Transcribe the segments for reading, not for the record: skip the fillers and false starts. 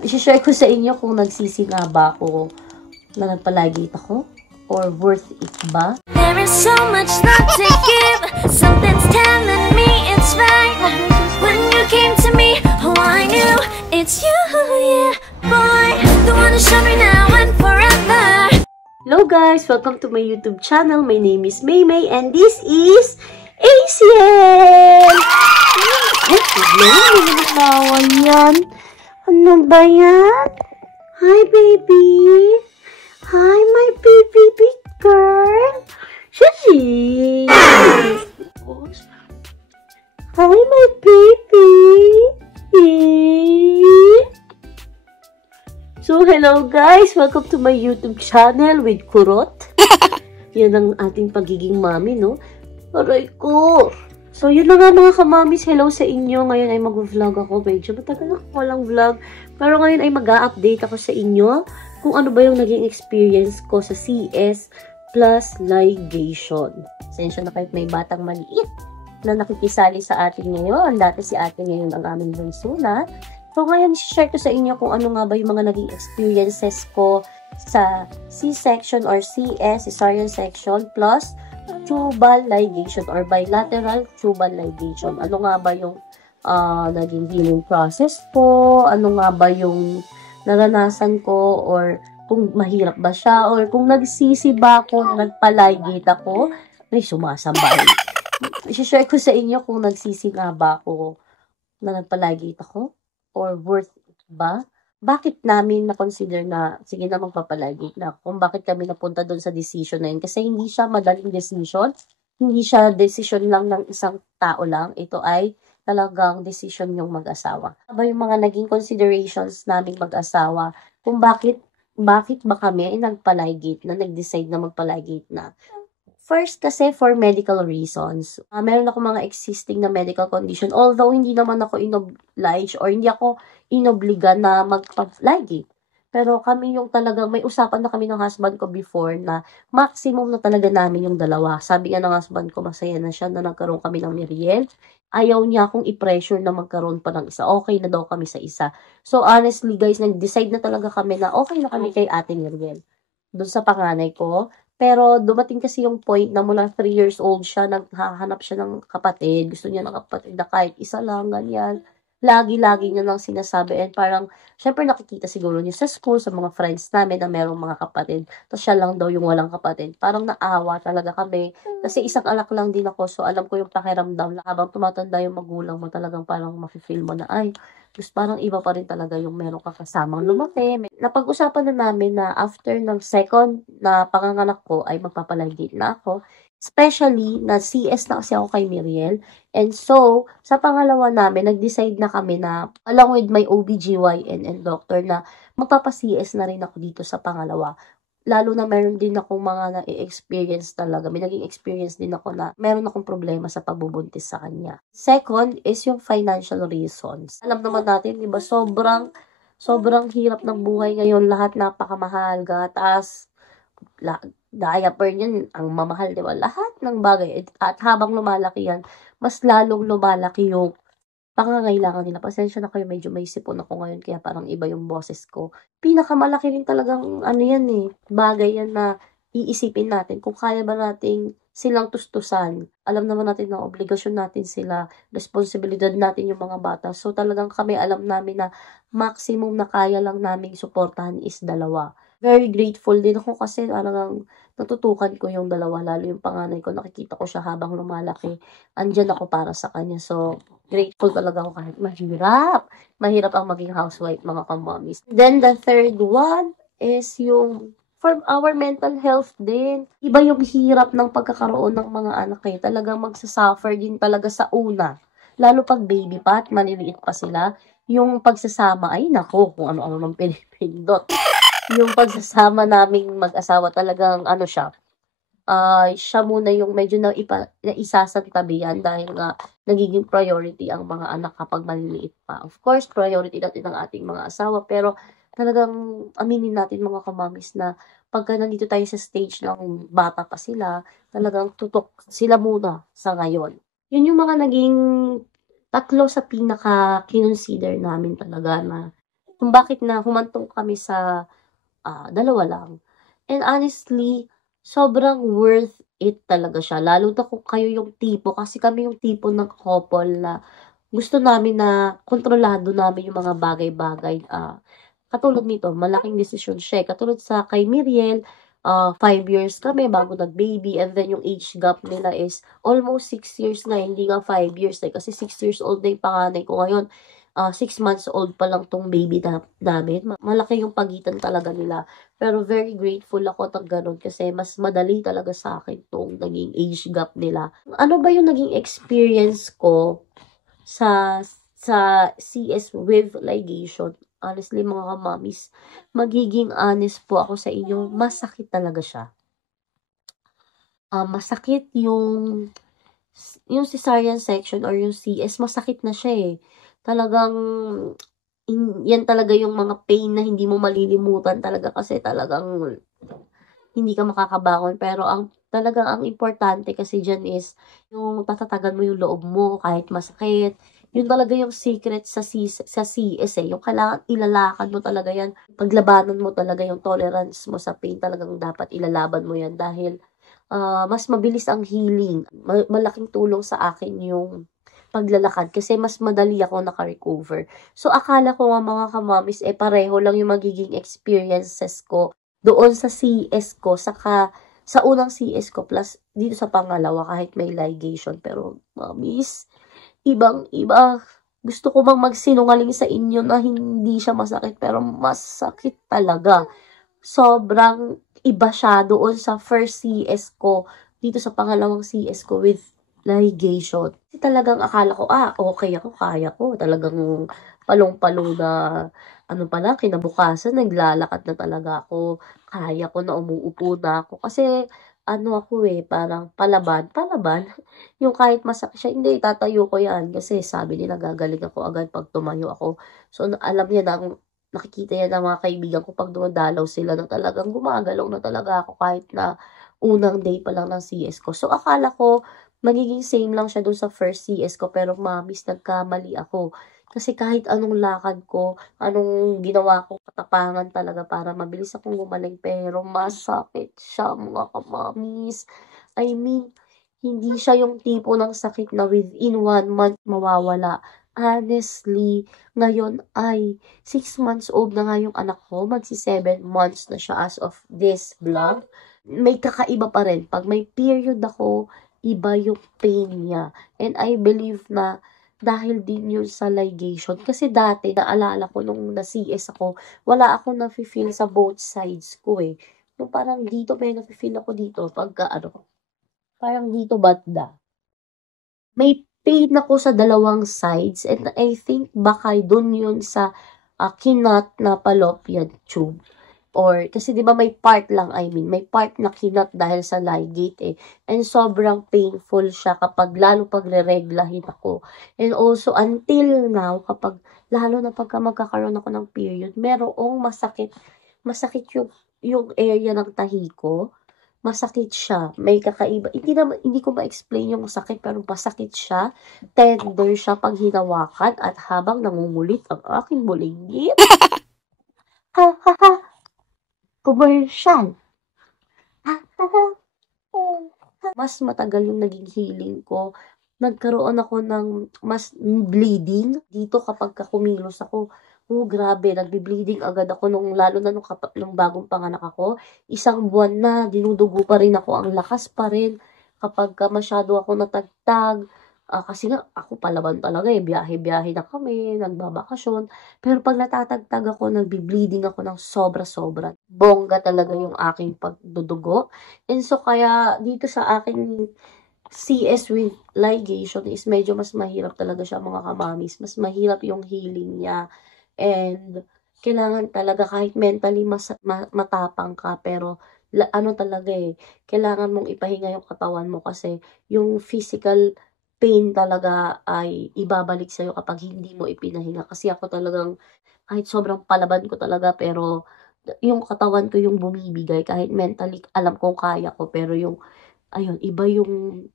I-share ko sa inyo kung nagsisi nga ba ako na nagpalagit ako or worth it ba. There is so much love to give. Something's telling me it's right. When you came to me, oh I knew it's you, yeah, boy. The one to show me now and forever. Hello guys! Welcome to my YouTube channel. My name is Maymay and this is ACL! Ay, yan. Ano ba yan? Hi, baby! Hi, my baby big girl! Shashi! Hi, my baby! So, hello guys! Welcome to my YouTube channel with Kurot. Yan ang ating pagiging mami, no? Aray ko! So, yun na nga mga kamamis. Hello sa inyo. Ngayon ay mag-vlog ako. Medyo matagal na walang vlog. Pero ngayon ay mag-a-update ako sa inyo kung ano ba yung naging experience ko sa CS plus ligation. Sensya na kahit may batang maliit na nakikisali sa atin ngayon. Dati si ate ngayon ang aming bunsuna. So, ngayon, share ko sa inyo kung ano nga ba yung mga naging experiences ko sa C-section or CS, cesarean section, plus tubal ligation or bilateral tubal ligation. Ano nga ba yung naging healing process ko? Ano nga ba yung naranasan ko? Or kung mahirap ba siya? Or kung nagsisi ba ako, nagpaligate ako, may sumasambay. I-share ko sa inyo kung nagsisi nga ba ako na nagpaligate ako? Or worth it ba? Bakit namin na-consider na, sige na magpapalagate na, kung bakit kami napunta doon sa decision na yun. Kasi hindi siya madaling decision. Hindi siya decision lang ng isang tao lang. Ito ay talagang decision yung mag-asawa. Ano ba yung mga naging considerations naming mag-asawa kung bakit ba kami ay nagpaligate na, nag-decide na magpaligate na? First, kasi for medical reasons. Meron ako mga existing na medical condition. Although, hindi naman ako inoblige or hindi ako inobliga na magpa-ligate. Pero kami yung talagang, may usapan na kami ng husband ko before na maximum na talaga namin yung dalawa. Sabi nga ng husband ko, masaya na siya na nagkaroon kami ng Miriel. Ayaw niya akong i-pressure na magkaroon pa ng isa. Okay na daw kami sa isa. So, honestly guys, nag-decide na talaga kami na okay na kami kay ate Miriel. Doon sa panganay ko. Pero dumating kasi yung point na mula 3 years old siya, naghahanap siya ng kapatid. Gusto niya ng kapatid na kahit isa lang, ganyan. Lagi-lagi niya lang sinasabi. And parang, syempre nakikita siguro niya sa school, sa mga friends namin na merong mga kapatid. Tapos siya lang daw yung walang kapatid. Parang naawa talaga kami. Kasi isang anak lang din ako. So alam ko yung pakiramdam na habang tumatanda yung magulang mo, talagang parang mafe-feel mo na, ay, gusto parang iba pa rin talaga yung meron kang kasamang lumaki. Napag-usapan na namin na after ng second na panganganak ko ay magpapaligate na ako. Especially na CS na kasi ako kay Miriel. And so, sa pangalawa namin, nag-decide na kami na along with my OBGYN and doctor na magpapa-CS na rin ako dito sa pangalawa. Lalo na meron din akong mga na-experience talaga. May naging experience din ako na meron akong problema sa pagbubuntis sa kanya. Second is yung financial reasons. Alam naman natin, di ba, sobrang hirap ng buhay ngayon. Lahat napakamahal, gatas, diaper niyan, ang mamahal, di ba? Lahat ng bagay. At habang lumalaki yan, mas lalong lumalaki yung pangangailangan nila. Pasensya na kayo, medyo may sipon ako ngayon, kaya parang iba yung boses ko. Pinakamalaki rin talagang, bagay yan na iisipin natin. Kung kaya ba nating silang tustusan. Alam naman natin na obligasyon natin sila, responsibilidad natin yung mga bata. So talagang kami alam namin na maximum na kaya lang naming suportahan is dalawa. Very grateful din ako kasi talagang natutukan ko yung dalawa, lalo yung panganay ko, nakikita ko siya habang lumalaki. Andyan ako para sa kanya. So, grateful talaga ako kahit mahirap. Mahirap ang maging housewife, mga kamamis. Then, the third one is yung for our mental health din. Iba yung hirap ng pagkakaroon ng mga anak kayo. Talagang magsasuffer din talaga sa una. Lalo pag baby pa at maliliit pa sila. Yung pagsasama, ay nako, kung ano-ano ng pinipindot. Yung pagsasama naming mag-asawa talagang siya muna yung medyo naisasantabihan dahil nga nagiging priority ang mga anak kapag maliliit pa. Of course, priority natin ang ating mga asawa, pero talagang aminin natin mga kamamis na pagka nandito tayo sa stage ng bata pa sila, talagang tutok sila muna sa ngayon. Yun yung mga naging tatlo sa pinaka-kinonsider namin talaga na kung bakit na humantong kami sa dalawa lang. And honestly, sobrang worth it talaga siya. Lalo na kung kayo yung tipo, kasi kami yung tipo ng couple na gusto namin na kontrolado namin yung mga bagay-bagay. Katulad nito, malaking desisyon siya. Katulad sa kay Miriel, 5 years kami bago nag-baby, and then yung age gap nila is almost 6 years na, hindi nga 5 years kasi 6 years old na yung panganay ko ngayon. 6 months old pa lang tong baby namin. Malaki yung pagitan talaga nila. Pero very grateful ako at ganun kasi mas madali talaga sa akin tong naging age gap nila. Ano ba yung naging experience ko sa CS with ligation? Honestly, mga kamamis, magiging honest po ako sa inyo, masakit talaga siya. Masakit yung cesarean section or yung CS, masakit na siya eh. Talagang, yan talaga yung mga pain na hindi mo malilimutan talaga kasi talagang hindi ka makakabangon. Pero talagang ang importante kasi dyan is yung tatatagan mo yung loob mo kahit masakit. Yun talaga yung secret sa CS eh. Yung kailangan ilalakad mo talaga yan. Paglabanan mo talaga yung tolerance mo sa pain, talagang dapat ilalaban mo yan dahil mas mabilis ang healing. Malaking tulong sa akin yung paglalakad kasi mas madali ako naka-recover. So akala ko nga mga kamamis pareho lang yung magiging experiences ko doon sa CS ko, saka sa unang CS ko plus dito sa pangalawa kahit may ligation. Pero mamis, ibang-iba. Gusto ko bang magsinungaling sa inyo na hindi siya masakit, pero masakit talaga. Sobrang iba siya doon sa first CS ko, dito sa pangalawang CS ko with ligation. Kasi talagang akala ko, okay ako, kaya ko. Talagang palong-palo na, ano pala, kinabukasan, naglalakad na talaga ako. Kaya ko na, umuupo na ako. Kasi, ano ako parang palaban. Yung kahit masakit siya, hindi, tatayo ko yan. Kasi sabi nila, gagaling ako agad pag tumayo ako. So, alam niya na, nakikita yan ng mga kaibigan ko pag dumadalaw sila na talagang gumagalaw na talaga ako kahit na unang day pa lang ng CS ko. So, akala ko, magiging same lang siya dun sa first CS ko, pero mamis, nagkamali ako. Kasi kahit anong lakad ko, anong ginawa ko, katapangan talaga para mabilis akong gumaling, pero masakit siya, mga kamamis. I mean, hindi siya yung tipo ng sakit na within 1 month mawawala. Honestly, ngayon ay 6 months old na nga yung anak ko, magsi 7 months na siya as of this vlog. May kakaiba pa rin. Pag may period ako, iba yung pain niya. And I believe na dahil din yun sa ligation. Kasi dati, naalala ko nung na-CS ako, wala ako nafe-feel sa both sides ko Yung parang dito, may nafe-feel ako dito. Pagka parang dito banda. May pain ako sa dalawang sides. And I think baka dun yun sa kinat na fallopian tube. Or, kasi di ba may part lang, may part na kinat dahil sa ligate And sobrang painful siya kapag lalo pagre-reglahin ako. And also, until now, lalo na pagka magkakaroon ako ng period, merong masakit yung area ng tahi ko. Masakit siya. May kakaiba. Hindi ko ma-explain yung sakit, pero masakit siya. Tender siya pag hinawakan at habang nangungulit ang aking bulinggit. Ha ha ha! Commercial. Mas matagal yung naging healing ko. Nagkaroon ako ng mas bleeding dito kapag kumilos ako. Grabe, nagbi-bleeding agad ako lalo na nung bagong panganak ako. 1 buwan na, dinudugo pa rin ako. Ang lakas pa rin kapag masyado ako natagtag. Kasi nga, ako palaban talaga biyahe-biyahe na kami, nagbabakasyon. Pero pag natatagtag ako, nagbi-bleeding ako ng sobra-sobra. Bongga talaga yung aking pagdudugo. And so, kaya dito sa aking CS with ligation is medyo mas mahirap talaga siya, mga kamamis. Mas mahirap yung healing niya. And kailangan talaga kahit mentally matapang ka, pero talaga kailangan mong ipahinga yung katawan mo kasi yung physical pain talaga ay ibabalik sa'yo kapag hindi mo ipinahinga. Kasi ako talagang, kahit sobrang palaban ko talaga, pero yung katawan ko yung bumibigay. Kahit mentally, alam kong kaya ko, pero iba yung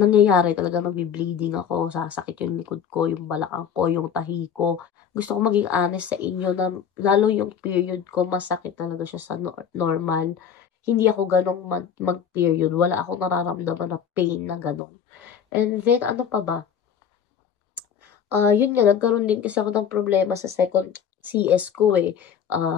nangyayari talaga. Magbi-bleeding ako, sasakit yung likod ko, yung balakang ko, yung tahi ko. gusto ko maging honest sa inyo na lalo yung period ko, masakit talaga siya sa normal. Hindi ako ganong mag-period. Wala akong nararamdaman na pain na ganon. And then, ano pa ba? Yun nga, nagkaroon din kasi ako ng problema sa second CS ko eh.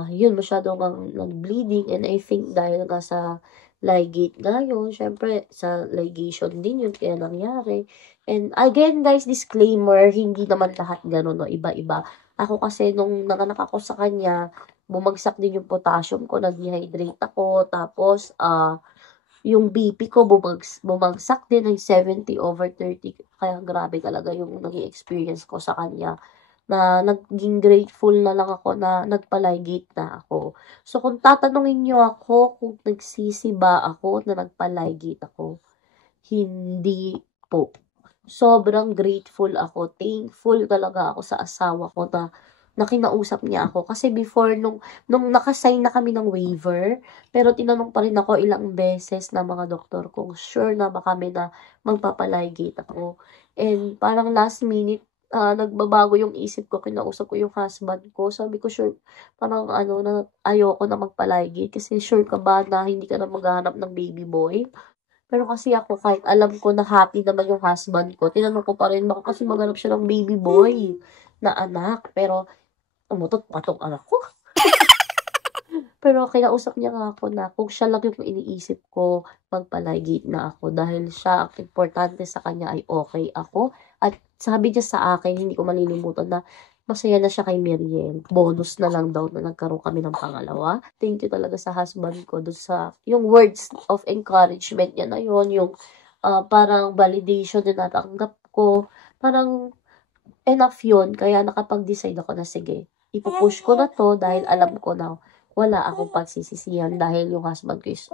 Yun, masyado ngang nag-bleeding and I think dahil nga sa ligate nga yun, syempre sa ligation din yun kaya nangyari. And again guys, disclaimer, hindi naman lahat ganun, no? Iba-iba. Ako kasi nung nanganak ako sa kanya, bumagsak din yung potassium ko, nag-dehydrate ako, tapos yung BP ko bumagsak din ng 70/30. Kaya grabe talaga yung naging experience ko sa kanya. Na naging grateful na lang ako na nagpa-ligate na ako. So kung tatanungin niyo ako kung nagsisi ba ako na nagpa-ligate ako, hindi po. Sobrang grateful ako, thankful talaga ako sa asawa ko na kinausap niya ako. Kasi before, nung nakasign na kami ng waiver, pero tinanong pa rin ako ilang beses na mga doktor kung sure na ba kami na magpapaligate ako. And parang last minute, nagbabago yung isip ko, kinausap ko yung husband ko. Sabi ko, sure, parang na ayoko na magpaligate kasi sure ka ba na hindi ka na maghahanap ng baby boy? Pero kasi ako, kahit alam ko na happy naman yung husband ko, tinanong ko pa rin, baka kasi maghanap siya ng baby boy na anak. Pero, umutot pa tong anak ko. Pero kinausap niya nga ako na kung siya lang yung iniisip ko, magpaligate na ako. Dahil siya, ang importante sa kanya ay okay ako. At sabi niya sa akin, hindi ko malilimutan na masaya na siya kay Miriel. Bonus na lang daw na nagkaroon kami ng pangalawa. Thank you talaga sa husband ko doon sa yung words of encouragement niya na yun, yung parang validation na natanggap ko. Parang enough yun. Kaya nakapag-decide ako na sige, ipupush ko na to dahil alam ko na wala akong pagsisisihan dahil yung husband ko is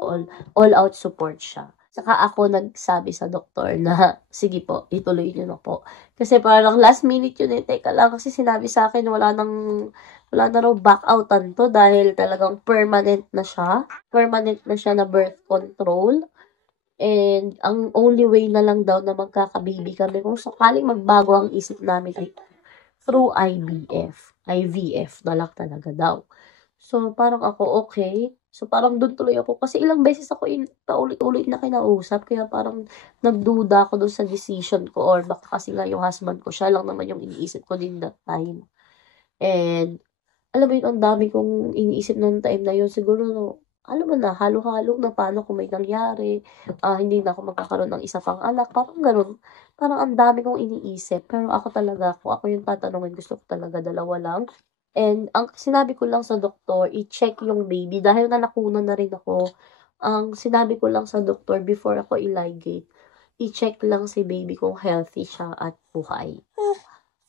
all out support siya. Saka ako nagsabi sa doktor na, sige po, ituloy niyo na po. Kasi parang last minute yun eh, teka lang, kasi sinabi sa akin wala na raw back outan to dahil talagang permanent na siya. Permanent na siya na birth control. And ang only way na lang daw na magkakababy kami kung sakaling magbago ang isip namin ay through IVF na lang talaga daw. So, parang ako, okay. So, parang doon tuloy ako. Kasi ilang beses ako paulit-ulit na kinausap. Kaya parang nagduda ako doon sa decision ko. Or baka kasi nga yung husband ko, siya lang naman yung iniisip ko din that time. And, alam mo yun, ang dami kong iniisip noong time na yun. Siguro, alam mo na, halo-halo na paano kung may nangyari. Hindi na ako magkakaroon ng isa pang anak. Parang ganun. Parang ang dami kong iniisip. Pero ako talaga, kung ako yung tatanungin, gusto ko talaga dalawa lang. And ang sinabi ko lang sa doktor, i-check yung baby. Dahil nga nakuna na rin ako, ang sinabi ko lang sa doktor before ako i-ligate, i-check lang si baby kung healthy siya at buhay.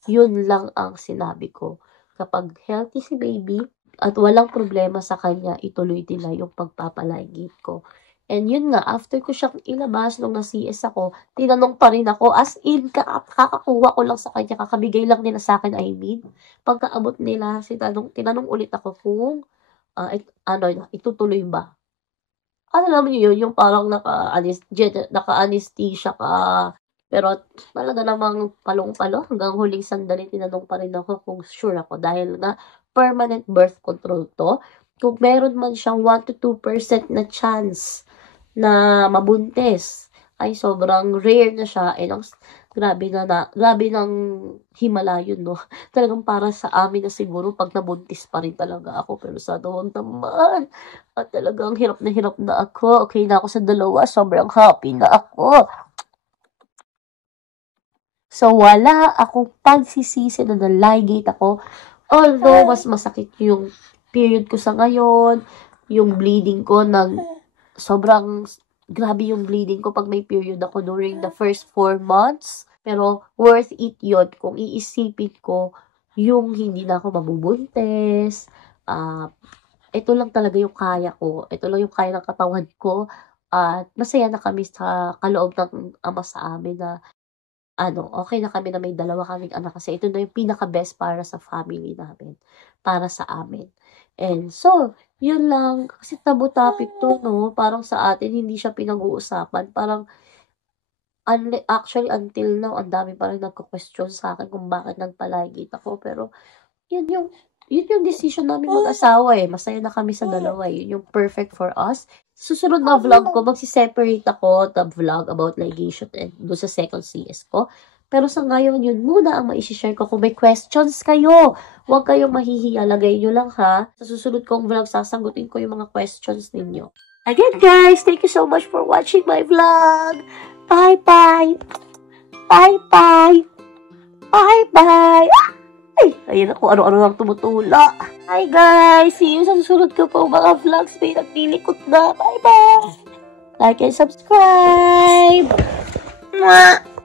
Yun lang ang sinabi ko. Kapag healthy si baby at walang problema sa kanya, ituloy nila yung pagpapaligate ko. And yun nga, after ko siyang ilabas nung na-CS ako, tinanong pa rin ako, as in, kakakuha ko lang sa kanya, kakabigay lang nila sa akin, I mean. Pagkaabot nila, tinanong ulit ako kung, itutuloy ba? Alam niyo yun, yung parang naka-anesthesia ka, pero talaga namang palong-palo, hanggang huling sandali, tinanong pa rin ako kung sure ako, dahil nga, permanent birth control to, kung meron man siyang 1 to 2% na chance na mabuntis, ay sobrang rare na siya. Grabe ng himala yun, no? Talagang para sa amin na siguro pag nabuntis pa rin talaga ako, pero sa wag naman. At talagang hirap na ako. Okay na ako sa dalawa, sobrang happy na ako. So, wala akong pagsisisi na naligate ako. Although, mas masakit yung period ko sa ngayon, yung bleeding ko sobrang grabe yung bleeding ko pag may period ako during the first 4 months. Pero worth it yun kung iisipin ko yung hindi na ako mabubuntis. Ito lang talaga yung kaya ko. Ito lang yung kaya ng katawan ko. At masaya na kami sa kaloob ng ama sa amin na okay na kami na may dalawa kaming anak kasi ito na yung pinaka-best para sa family namin, para sa amin. And so, yun lang. Kasi tabu topic to, no? Parang sa atin, hindi siya pinag-uusapan. Parang, actually, until now, ang dami pa rin nagko-question sa akin kung bakit nagpaligate ako. Pero, yun yung decision namin mag-asawa eh. Masaya na kami sa dalawa eh. Yun yung perfect for us. Susunod na vlog ko, magsiseparate ako the vlog about ligation and doon sa second CS ko. Pero sa ngayon, yun muna ang maishishare ko. Kung may questions kayo, huwag kayong mahihiya. Lagay nyo lang ha. Sa susunod kong vlog, sasagutin ko yung mga questions ninyo. Again guys, thank you so much for watching my vlog. Bye-bye. Bye-bye. Bye-bye. Ay, ayun ako, ano-ano lang tumutula. Hi guys, see you sa susunod ko po mga vlogs. May nagnilikot na. Bye-bye. Like and subscribe. Mwah!